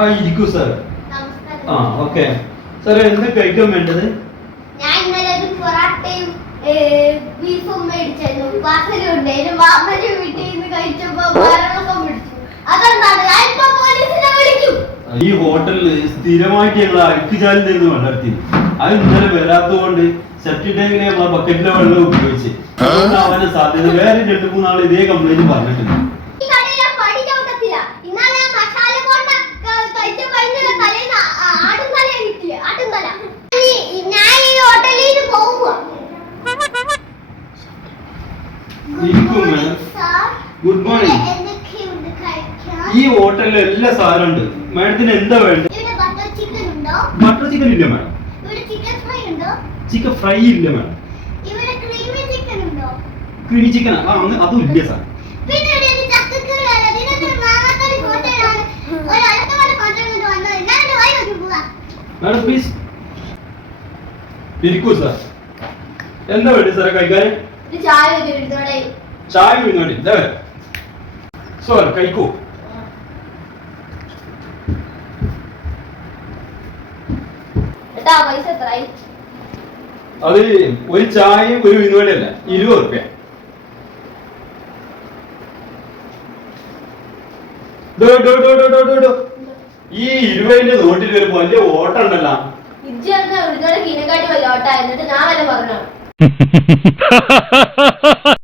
ഇരിക്കൂ സാർ. ആ okay sir, എന്താ കഴിക്കാൻ വേണ്ടത്? ഞാൻ ഇന്നലെ ഒരു പൊറാട്ടയും ബീഫും മേടിച്ചായിരുന്നു. വാസലുണ്ടായിരുന്നു. മാമന്റെ വീട്ടിൽ നിന്ന് കഴിച്ചപ്പോ വയറിളക്കം പിടിച്ചു. അതെന്താണ്? ഞാൻ ഇപ്പൊ പോലീസിനെ വിളിക്കും. ഈ ഹോട്ടലിൽ സ്ഥിരമായിട്ട് ഞങ്ങൾ അഴുക്കുചാലിൽ നിന്ന് വളർത്തി. അത് ഇന്നലെ വരാത്തതുകൊണ്ട് സെപ്റ്റിക് ടാങ്കിലെ നമ്മളെ ബക്കറ്റിലെ വെള്ളം ഉപയോഗിച്ച് അവനെ സാധ്യത. വേറെ 2-3 ആൾ ഇതേ കംപ്ലൈന്റ് പറഞ്ഞിട്ടുണ്ട്. Good morning. ഈ ഹോട്ടലിൽ എല്ലാ സാധനം ഉണ്ട്. മാഡത്തിന് എന്താ വേണ്ടത്? ബട്ടർ ചിക്കൻ ഇല്ല മാഡം. ചിക്കൻ ഫ്രൈ ഇല്ല മാഡം. ക്രീമി ചിക്കൻ അതും ഇല്ല സാർ. മാഡം പ്ലീസ് ഇരിക്കൂ സാർ. എന്താ വേണ്ടി സാറേ കഴിക്കാൻ? ചായ വീങ്ങാണ്ടി സാർ കഴിക്കൂ. അത് ഒരു ചായയും ഒരു വിനോദല്ല, 20 റുപ്യ. ഈ 20ന്റെ നോട്ടിൽ വരുമ്പോ വലിയ ഓട്ടം ഉണ്ടല്ലോ. ഇജ്ജ്